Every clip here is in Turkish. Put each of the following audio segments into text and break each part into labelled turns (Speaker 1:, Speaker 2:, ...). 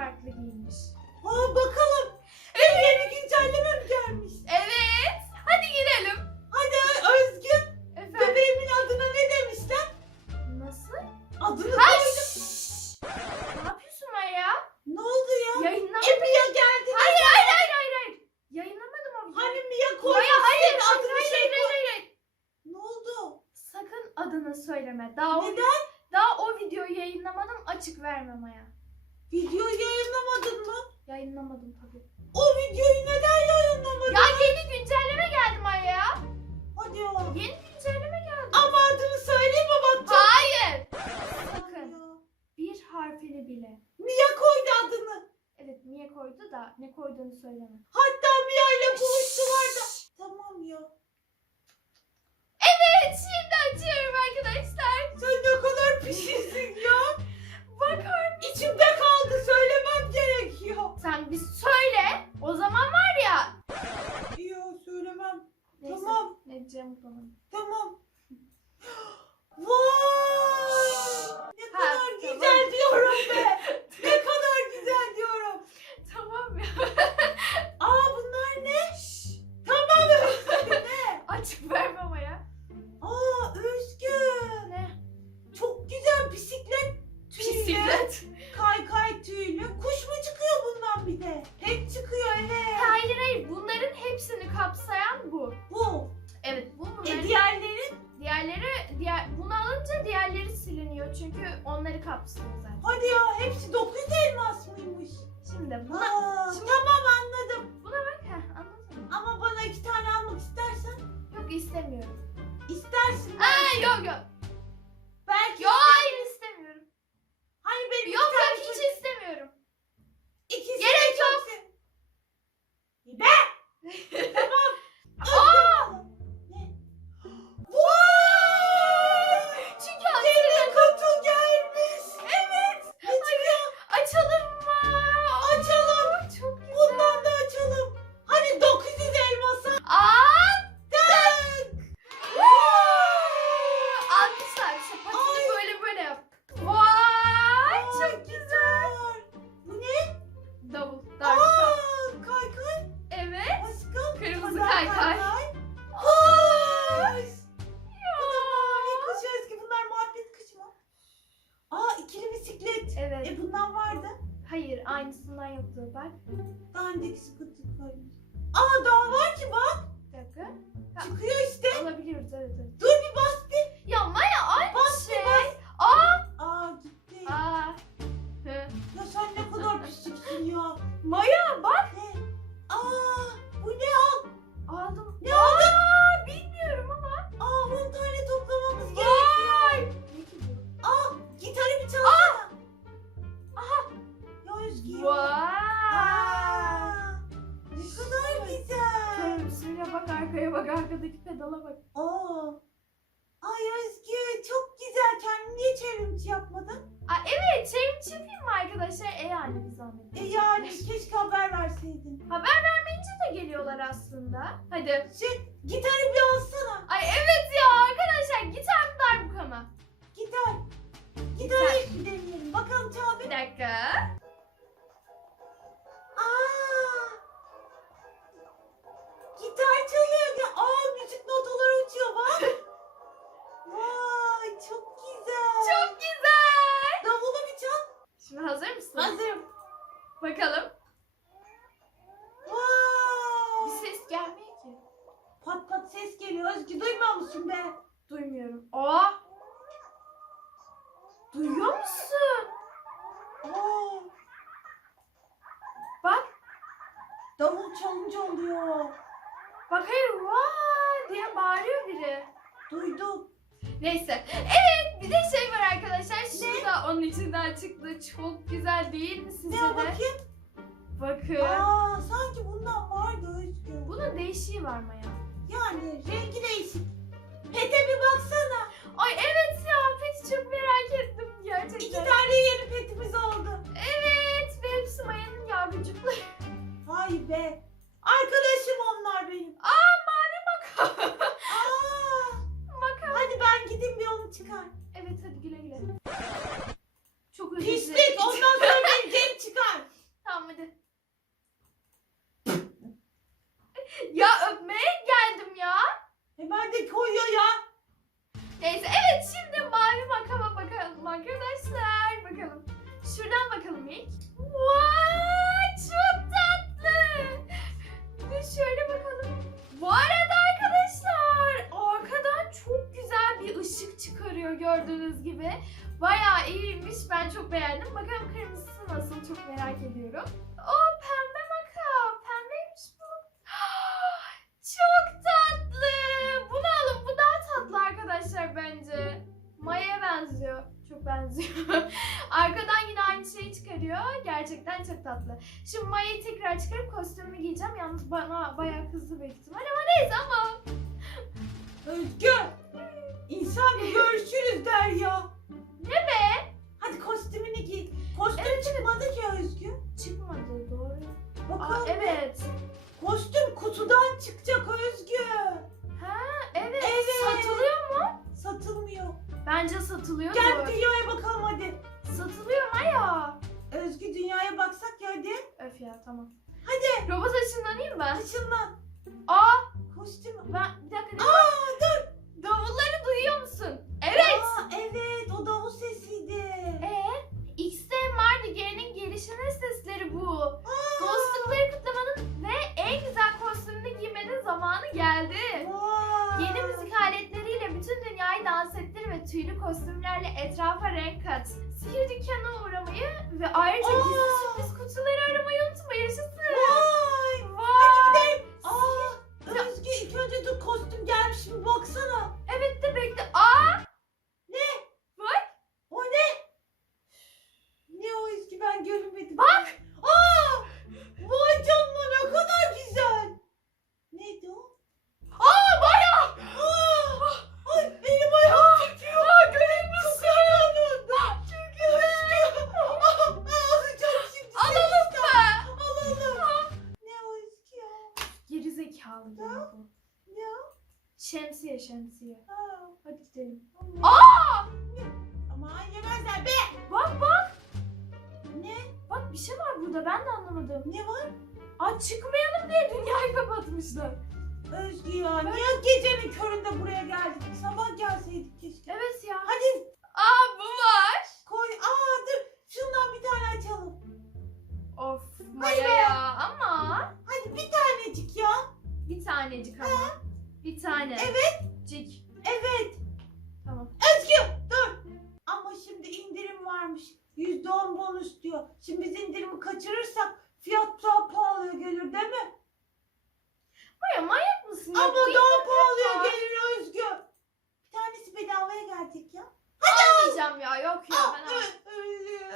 Speaker 1: farklı giymiş.
Speaker 2: Aa bakalım. En yeni güncelleme mi gelmiş?
Speaker 1: Evet. Hadi girelim.
Speaker 2: Hadi Özgün.
Speaker 1: Efendim.
Speaker 2: Bebeğimin adına ne demişler?
Speaker 1: Nasıl?
Speaker 2: Adını
Speaker 1: Ha,
Speaker 2: koydum.
Speaker 1: Ne yapıyorsun Maya?
Speaker 2: Ne oldu ya?
Speaker 1: Yayınlamadım.
Speaker 2: E Mia geldi.
Speaker 1: Hayır hayır hayır hayır hayır. Yayınlamadım o videoyu.
Speaker 2: Hani Mia koydu.
Speaker 1: Maya hayır
Speaker 2: senin
Speaker 1: hayır
Speaker 2: adını
Speaker 1: hayır,
Speaker 2: şey
Speaker 1: hayır, hayır, hayır.
Speaker 2: Ne oldu?
Speaker 1: Sakın adını söyleme. Daha o,
Speaker 2: Neden?
Speaker 1: daha o videoyu yayınlamadım. Açık verme Maya.
Speaker 2: Videoyu yayınlamadın mı?
Speaker 1: Yayınlamadım tabii.
Speaker 2: O videoyu neden yayınlamadın?
Speaker 1: Ya yeni güncelleme geldi Maya.
Speaker 2: Hadi ya.
Speaker 1: Yeni güncelleme geldi.
Speaker 2: Ama adını söyleme bakacağım.
Speaker 1: Hayır. Sakın.
Speaker 2: Ya.
Speaker 1: Bir harfini bile.
Speaker 2: Mia koydu adını.
Speaker 1: Evet niye koydu da ne koyduğunu söyleme.
Speaker 2: Hatta Mia ile buluştular da. Tamam ya.
Speaker 1: Evet şimdi açıyorum arkadaşlar.
Speaker 2: Sen ne kadar pişirsin ya.
Speaker 1: Bak
Speaker 2: İçimde kaldı söylemem gerekiyor.
Speaker 1: sen bir söyle. O zaman var ya.
Speaker 2: Ya söylemem.
Speaker 1: Neyse,
Speaker 2: Tamam.
Speaker 1: Ne diyeceğim tamam.
Speaker 2: Tamam.
Speaker 1: Şimdi Davul
Speaker 2: çalınca oluyor.
Speaker 1: Bak hayır vay diye bağırıyor biri.
Speaker 2: Duydum.
Speaker 1: Neyse. Evet bir de şey var arkadaşlar. Şu da onun içinden çıktı. Çok güzel değil mi sizce
Speaker 2: Ne
Speaker 1: de?
Speaker 2: bakayım?
Speaker 1: Bakın.
Speaker 2: Aa sanki bundan vardı Özgü.
Speaker 1: Bunun değişiği var Maya.
Speaker 2: Yani rengi değişik. Pete bir baksana.
Speaker 1: Ay evet ya peti çok merak ettim gerçekten.
Speaker 2: İki tane yeni petimiz oldu.
Speaker 1: Evet ve hepsi Maya'nın yavrucukları.
Speaker 2: Vay be. Arkadaşım onlar benim.
Speaker 1: Aa mavi bak.
Speaker 2: Aa.
Speaker 1: Bakalım.
Speaker 2: Hadi ben gideyim bir onu çıkar.
Speaker 1: Evet hadi güle güle. Çok sesi.
Speaker 2: Pislik.
Speaker 1: Merak ediyorum. O pembe maka. Pembeymiş bu. Çok tatlı. Bunu alın. Bu daha tatlı arkadaşlar bence. Maya'ya benziyor. Çok benziyor. Arkadan yine aynı şeyi çıkarıyor. Gerçekten çok tatlı. Şimdi Maya'yı tekrar çıkarıp kostümümü giyeceğim. Yalnız bana bayağı kızdı büyük ihtimal ama neyse ama.
Speaker 2: Özgü. İnsan görüşürüz der ya.
Speaker 1: Evet,
Speaker 2: çıkmadı ki Özgü.
Speaker 1: Çıkmadı doğru. Aa,
Speaker 2: Bakalım.
Speaker 1: evet.
Speaker 2: Kostüm kutudan çıkacak Özgü.
Speaker 1: Ha evet.
Speaker 2: Evet.
Speaker 1: Satılıyor mu?
Speaker 2: Satılmıyor.
Speaker 1: Bence satılıyor.
Speaker 2: Gel dünyaya bakalım hadi.
Speaker 1: Satılıyor Maya.
Speaker 2: Özgü dünyaya baksak ya hadi.
Speaker 1: Öf ya tamam.
Speaker 2: Hadi.
Speaker 1: Robot ışınlanayım ben.
Speaker 2: Açılma.
Speaker 1: Aa
Speaker 2: Kostüm.
Speaker 1: ben bir dakika.
Speaker 2: Aa
Speaker 1: tüylü kostümlerle etrafa renk kat. Sihir dükkanına uğramayı ve ayrıca
Speaker 2: Aa.
Speaker 1: gizli sürpriz kutuları aramayı unutma yaşasın.
Speaker 2: Vay.
Speaker 1: Vay.
Speaker 2: Hadi gidelim. Aa, Özgü ilk önce dur kostüm gelmiş mi baksana. Ben
Speaker 1: anlamadım.
Speaker 2: Ne var?
Speaker 1: Aa çıkmayalım diye dünyayı kapatmışlar.
Speaker 2: Özgü ya niye gecenin köründe buraya geldik? Sabah gelseydik keşke.
Speaker 1: Evet ya.
Speaker 2: Hadi
Speaker 1: Aa bu var.
Speaker 2: koy. Aa dur. Şundan bir tane açalım.
Speaker 1: Of Maya
Speaker 2: be.
Speaker 1: ya ama
Speaker 2: Hadi bir tanecik ya.
Speaker 1: bir tanecik ama. Bir tane.
Speaker 2: Evet.
Speaker 1: Cik.
Speaker 2: Evet.
Speaker 1: Tamam.
Speaker 2: Özgü dur. Ama şimdi indirim varmış. Yüzde on bonus diyor. Şimdi biz indirimi kaçırırsak fiyat daha pahalıya gelir değil mi?
Speaker 1: Maya manyak mısın? ya?
Speaker 2: Ama
Speaker 1: Bu
Speaker 2: daha pahalıya
Speaker 1: var.
Speaker 2: gelir Özgü. Bir tanesi bedavaya gelecek ya.
Speaker 1: Almayacağım ya yok ya ben al-
Speaker 2: Ö- Özgü.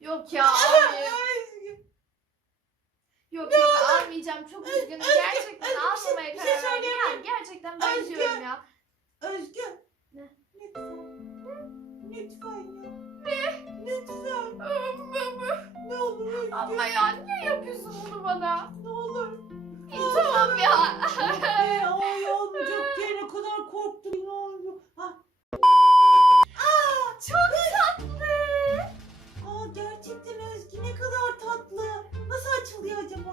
Speaker 1: Yok ya almayayım.
Speaker 2: Özgü.
Speaker 1: Yok yok almayacağım çok üzgünüm. Gerçekten
Speaker 2: bir şey-
Speaker 1: almamaya
Speaker 2: bir
Speaker 1: karar
Speaker 2: şey
Speaker 1: verdim.
Speaker 2: söyleyebilir
Speaker 1: gerçekten ben
Speaker 2: Özgü.
Speaker 1: diyorum ya.
Speaker 2: Lütfen. Ne olur.
Speaker 1: Ama ya niye yapıyorsun bunu bana?
Speaker 2: Ne olur.
Speaker 1: İyi tamam ya.
Speaker 2: Ee, ay olmayacak diye ne kadar korktum ne oldu. Ha. Aa,
Speaker 1: Çok tatlı.
Speaker 2: aa, gerçekten Özgü ne kadar tatlı. Nasıl açılıyor acaba?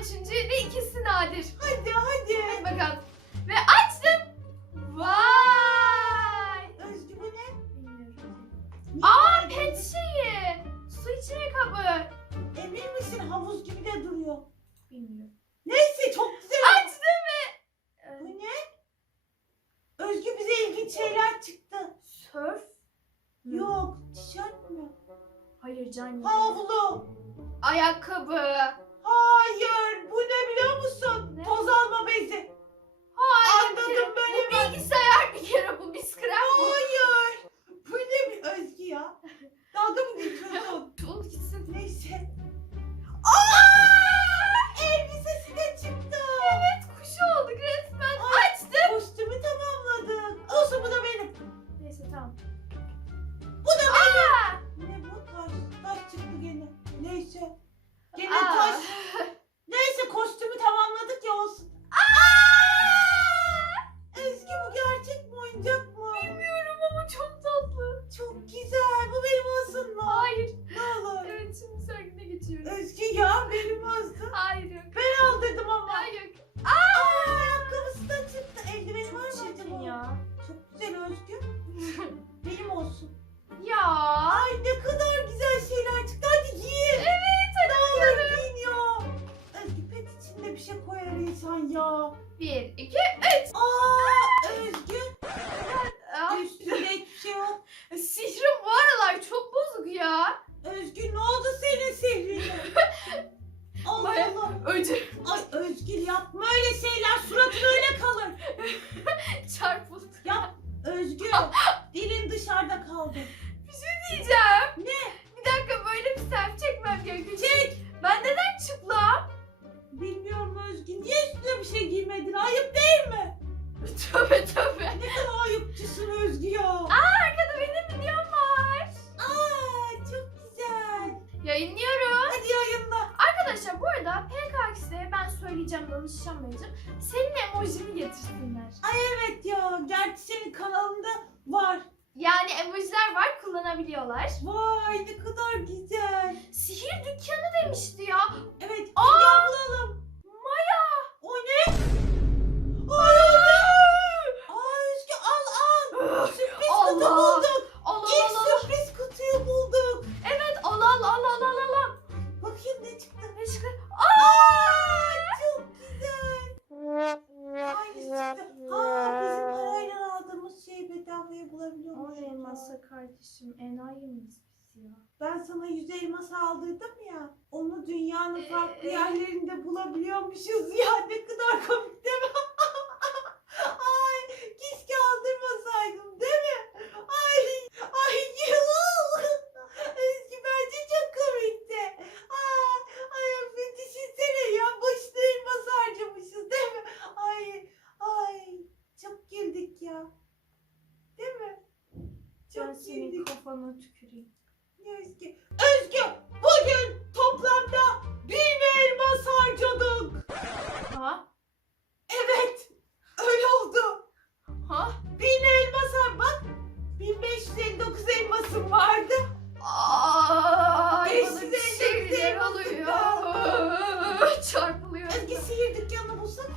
Speaker 1: Üçüncü ve ikisi nadir.
Speaker 2: Hadi. sana yüz elması aldırdım ya. Onu dünyanın
Speaker 1: ee,
Speaker 2: farklı yerlerinde bulabiliyormuşuz ya. Ne kadar komik değil mi?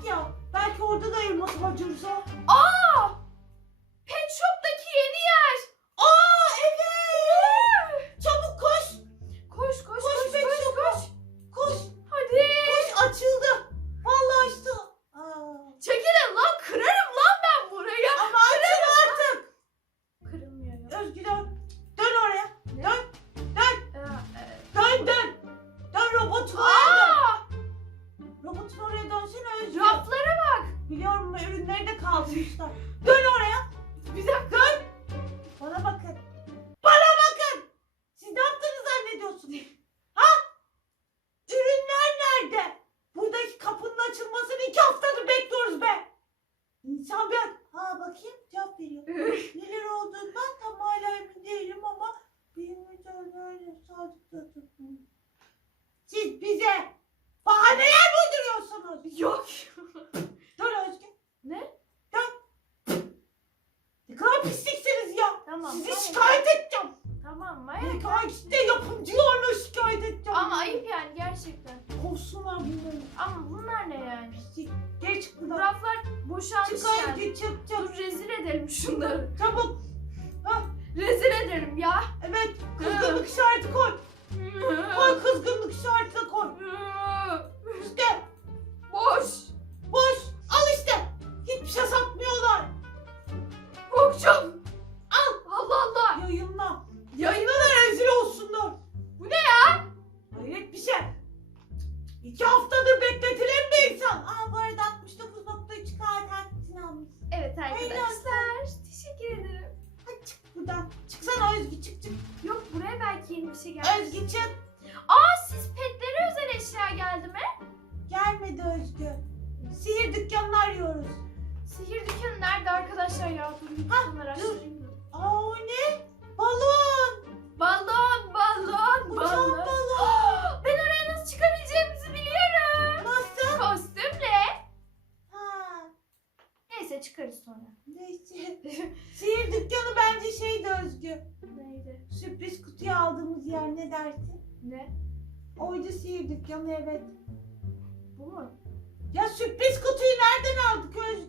Speaker 2: ya. Belki orada da elması
Speaker 1: bacırsa.
Speaker 2: Boşan
Speaker 1: Çıkar git
Speaker 2: çık çık.
Speaker 1: Dur rezil ederim şunları.
Speaker 2: Çabuk. Ha.
Speaker 1: Rezil ederim ya.
Speaker 2: Evet. Kızgınlık işareti koy.
Speaker 1: bir şey geldi.
Speaker 2: Özgücüm.
Speaker 1: Aa siz petlere özel eşya geldi mi?
Speaker 2: Gelmedi Özgü. Sihir dükkanını arıyoruz.
Speaker 1: Sihir dükkanı nerede arkadaşlar ya? Ha dur.
Speaker 2: Aa o ne? Balon.
Speaker 1: Balon, balon,
Speaker 2: Uçan
Speaker 1: balon.
Speaker 2: balon.
Speaker 1: ben oraya nasıl çıkabileceğimizi biliyorum.
Speaker 2: Nasıl?
Speaker 1: Kostümle.
Speaker 2: Ha.
Speaker 1: Neyse çıkarız sonra.
Speaker 2: Neyse. Sihir dükkanı bence şeydi Özgü.
Speaker 1: Neydi?
Speaker 2: Sürpriz kutuyu aldığımız yer ne dersin?
Speaker 1: Ne?
Speaker 2: Oydu sihir dükkanı evet.
Speaker 1: Bu mu?
Speaker 2: Ya sürpriz kutuyu nereden aldık Özgü?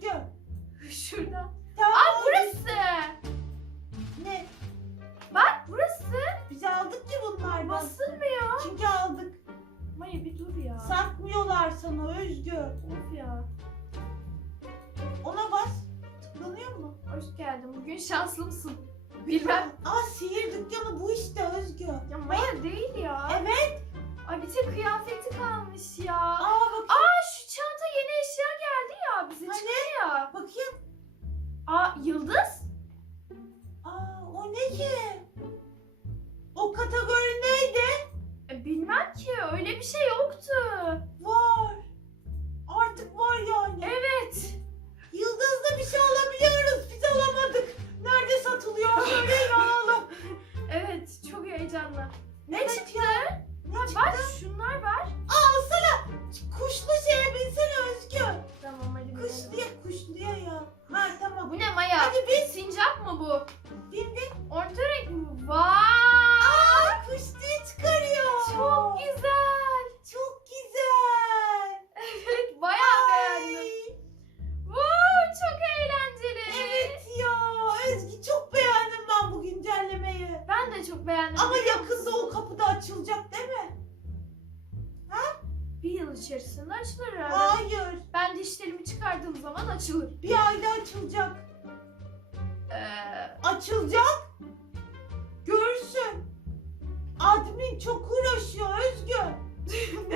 Speaker 1: içerisinde açılır herhalde.
Speaker 2: Hayır.
Speaker 1: Ben dişlerimi çıkardığım zaman açılır.
Speaker 2: Bir ayda açılacak.
Speaker 1: Ee,
Speaker 2: Açılacak. Görsün. Admin çok uğraşıyor
Speaker 1: Özgür.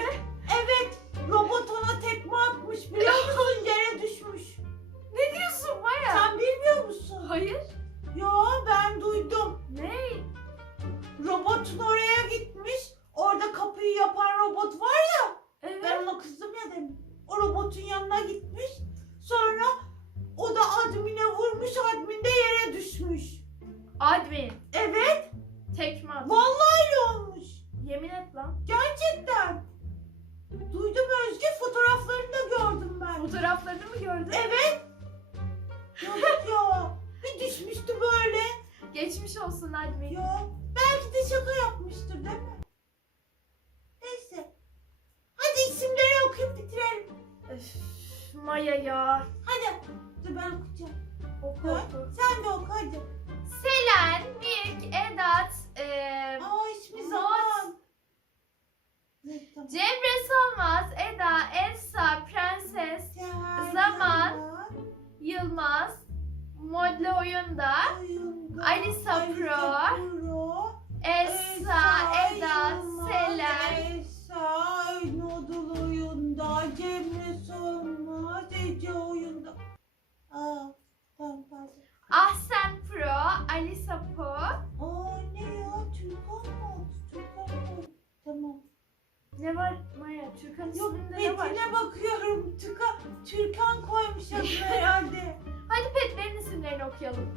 Speaker 1: okuyalım.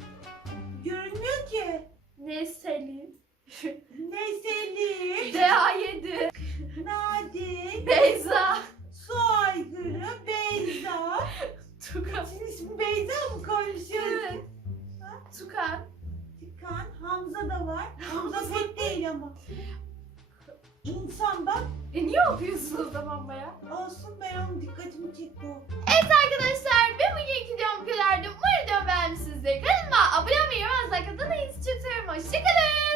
Speaker 2: Görünmüyor ki. Neseli. Neseli.
Speaker 1: DA7.
Speaker 2: Nadik.
Speaker 1: Beyza.
Speaker 2: Su aygırı Beyza.
Speaker 1: Tukan.
Speaker 2: Şimdi ismi Beyza mı konuşuyoruz?
Speaker 1: Evet. Ha? Tukan.
Speaker 2: Tukan. Hamza da var. Hamza pek değil ama insandan
Speaker 1: E niye okuyorsun o zaman baya?
Speaker 2: olsun ben onun dikkatimi çekti o.
Speaker 1: Evet arkadaşlar bir bugünkü videom bu kadardı. Umarım videomu beğenmişsinizdir. Kanalıma abone olmayı ve like atmayı hiç. Hoşçakalın.